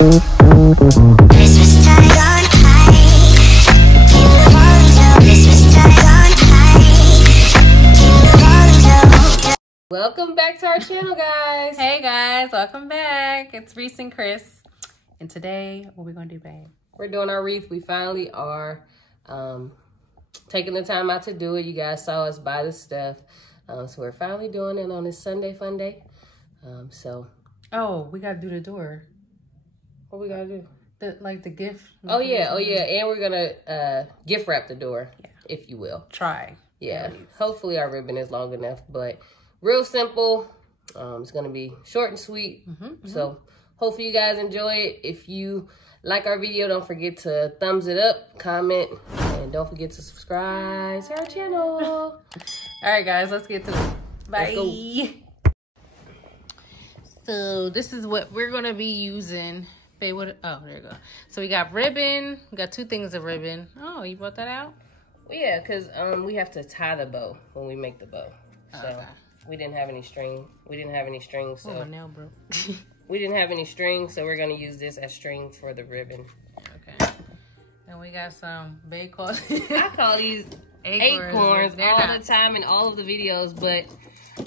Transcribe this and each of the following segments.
Christmas tide on high. In the valleys of Christmas tide on high. In the valleys of. Welcome back to our channel, guys. Hey guys, welcome back. It's Reese and Chris. And today, what we gonna do, babe? We're doing our wreath. We finally are taking the time out to do it. You guys saw us buy the stuff. So we're finally doing it on this Sunday fun day. Oh, we gotta do the door. What we gotta do? The gift. Oh yeah. And we're gonna gift wrap the door, if you will. Try. Yeah. Hopefully our ribbon is long enough, but real simple. It's gonna be short and sweet. So hopefully you guys enjoy it. If you like our video, don't forget to thumbs it up, comment, and don't forget to subscribe to our channel. All right, guys, let's get to it. Bye. Let's go. So this is what we're gonna be using. Babe, what? Oh, there you go. So we got ribbon. We got two things of ribbon. Oh, you brought that out? Well, yeah, because we have to tie the bow when we make the bow. So Okay. we didn't have any string. We didn't have any strings, so Oh, my nail broke. we didn't have any strings, so we're gonna use this as string for the ribbon. Okay. And we got some babe calls. I call these acorns all the time in all of the videos, but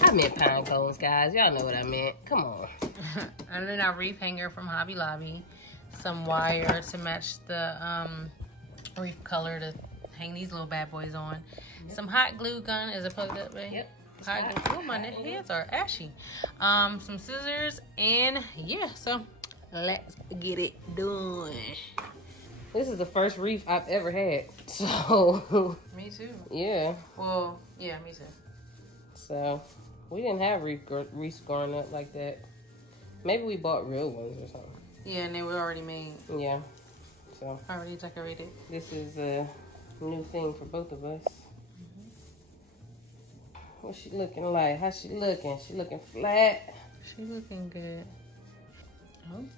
I meant pine cones, guys. Y'all know what I meant. Come on. And then our wreath hanger from Hobby Lobby. Some wire to match the wreath color to hang these little bad boys on. Some hot glue gun. Is it plugged up, babe? Yep. Hot glue. Oh, my hands are ashy. Some scissors. And yeah, so let's get it done. This is the first wreath I've ever had. So, Me too. yeah. Well, yeah, me too. So, we didn't have wreaths growing up like that. Maybe we bought real ones or something. Yeah, and they were already made. Yeah. So, Already decorated. this is a new thing for both of us. What's she looking like? How's she looking? She looking flat? She's looking good.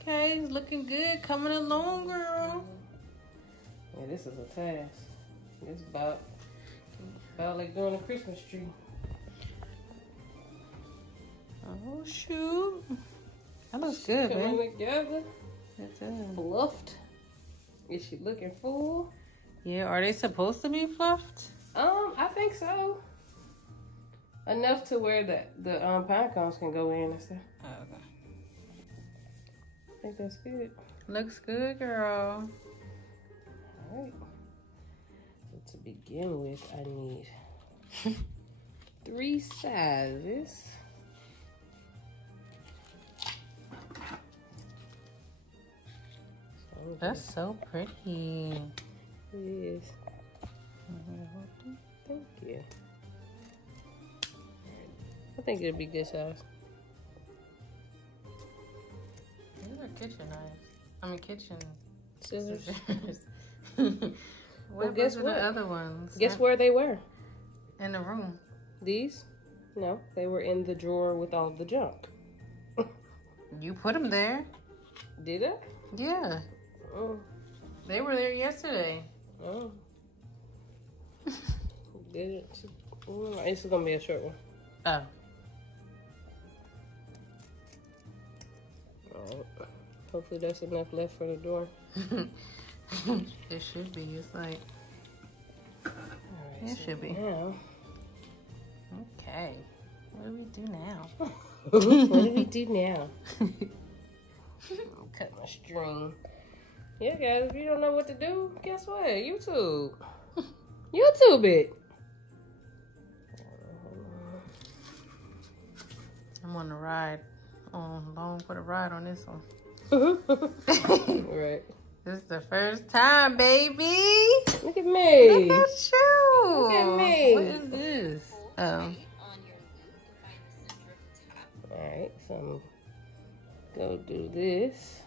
Okay, it's looking good. Coming along, girl. Yeah, this is a task. It's about like doing a Christmas tree. Oh, shoot. That looks good, Coming man. together, It does. fluffed. Is she looking full? Yeah, are they supposed to be fluffed? I think so. Enough to where the pine cones can go in and stuff. Oh, okay. I think that's good. Looks good, girl. All right. So to begin with, I need 3 sizes. That's so pretty. It is. Thank you. I think it'd be good size. These are kitchen knives. I mean, kitchen Scissors. Well, guess what? what? The other ones? Guess where they were? In the room. These? No, they were in the drawer with all the junk. You put them there. Did I? Yeah. Oh. They were there yesterday. Oh. Did it? This is gonna be a short one. Oh. Alright. Hopefully that's enough left for the door. It should be. It's like. Alright. It should be. Now. Okay. What do we do now? What do we do now? Cut my string. Yeah, guys, if you don't know what to do, guess what? YouTube. YouTube it. I'm on the ride. Long for the ride on this one. Right. This is the first time, baby. Look at me. Look at you. Look at me. What is this? Oh. Alright, so I'm gonna go do this.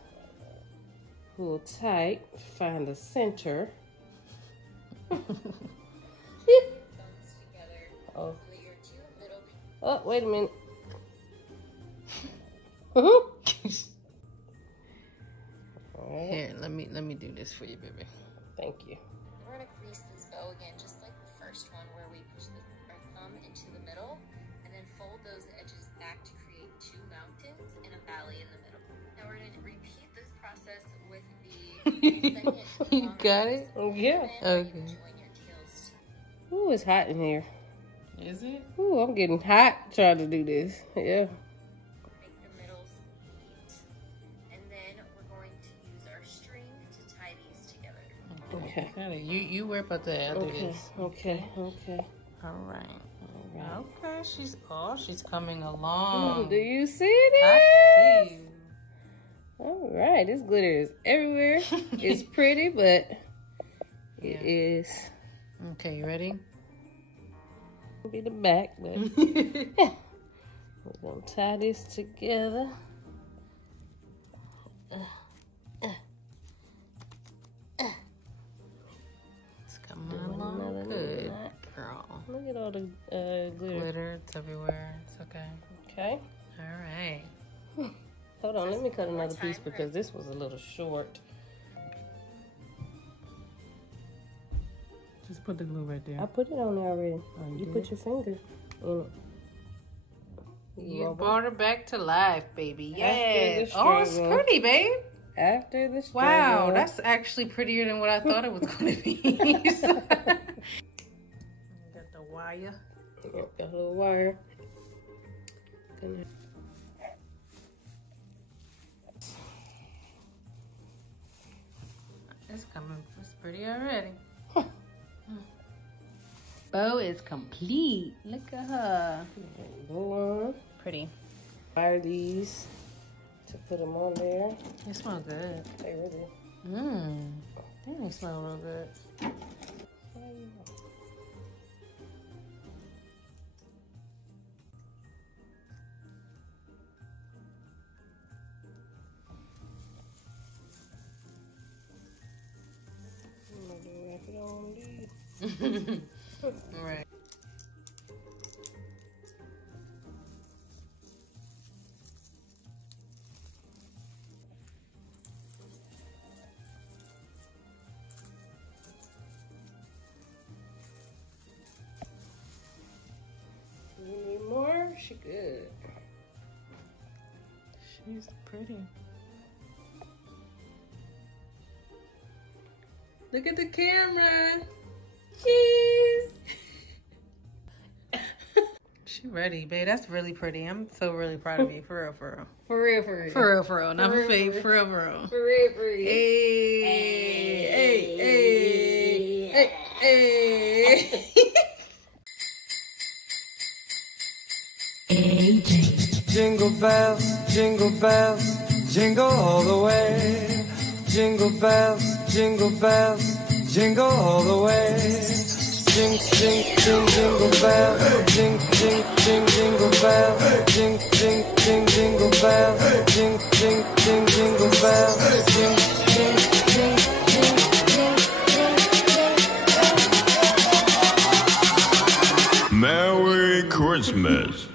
Pull tight, find the center. Oh. Oh, wait a minute. Alright. Here, let me do this for you, baby. Thank you. We're gonna crease this bow again, just like the first one, where we push our thumb into the middle and then fold those edges back to create 2 mountains and a valley in the middle. Now we're gonna repeat this process You got it? Yeah. Okay. Ooh, it's hot in here. Is it? Ooh, I'm getting hot trying to do this. Yeah. Make the middles neat. And then we're going to use our string to tie these together. Okay. Got it. You worry about that. I'll do Okay. this. Okay. All right. All right. Okay, she's coming along. Do you see I this? see you. All right. This glitter is everywhere. It's pretty, but it is. Okay, you ready? It'll be the back, but yeah. We're gonna tie this together. It's coming along good, girl. Look at all the glitter. Glitter, it's everywhere. It's okay. Okay. All right. Hold on, let me cut another piece because this was a little short. Just put the glue right there. I put it on there already. Oh, you You did? put your finger in it. You brought her back to life, baby. After Yes. the Oh, it's struggle. pretty, babe. After the struggle. Wow, that's actually prettier than what I thought it was going to be. Got the wire. Yep, got a little wire. Gonna- It's coming. It's pretty already. Bow is complete. Look at her. Go on. Pretty. Wire these to put them on there. They smell good. They really. They smell real good. I'm gonna wrap it on these. Right. You need more? She good. She's pretty. Look at the camera. Cheese. She ready, babe. That's really pretty. I'm so really proud of you. For real, for real. For real, for real. For real, for real. Not For for real, fake. for For real, for real. For real, for real. Hey, hey, hey, hey. Jingle bells, jingle all the way. Jingle bells, jingle all the way. Jing, jing, jing, jingle bells. Jing, jing, jing, jingle bells. Jing, jing, jing, jingle bells. Jing, jing, jing, jingle bells. Jing, jing, jing, jing, jing, jing, jing. Merry Christmas.